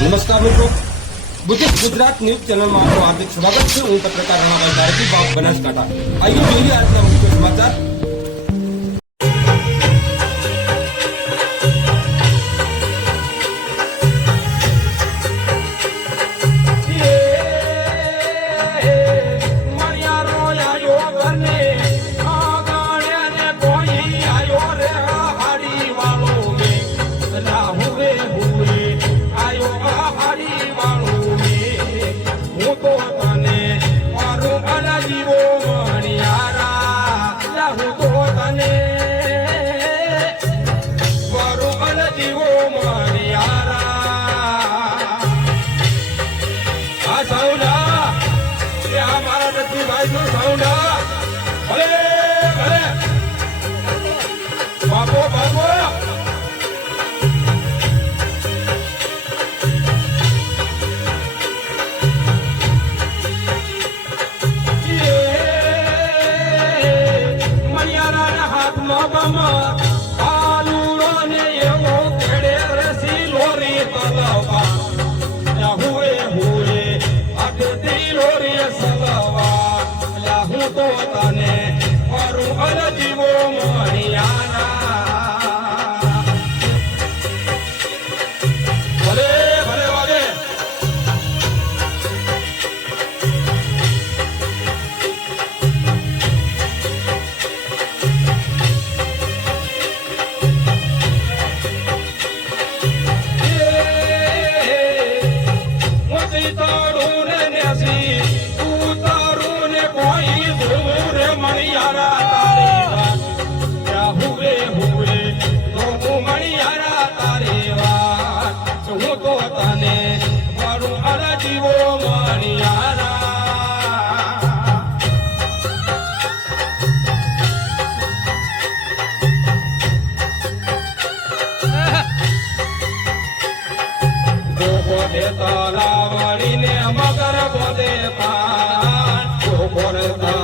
નમસ્કાર મિત્રો. Buddhist Gujarat news ચેનલમાં આપનું હાર્દિક સ્વાગત છે. હું પત્રકાર રણાભાઈ ધારકી બાપ બનાસકાંઠા. આઈએ જોઈએ આજના મુખ્ય સમાચાર. જીવો મારિયારા આ સાઉન્ડા એ આ મારા નથી ભાઈ નું સાઉન્ડા ભલે ભલે હાથમાં બમા આલુડો ને એવો કેડે રસી લોરી તલવા. હુએ હુએ અડધી લોરી સલવા. લા હું તો તને મારું અલ પોતાને મારું અરજીવો માણિયારા ગોપોલે તલાવણીને મગર બોલે પાન. ગોપોલે તલાવણીને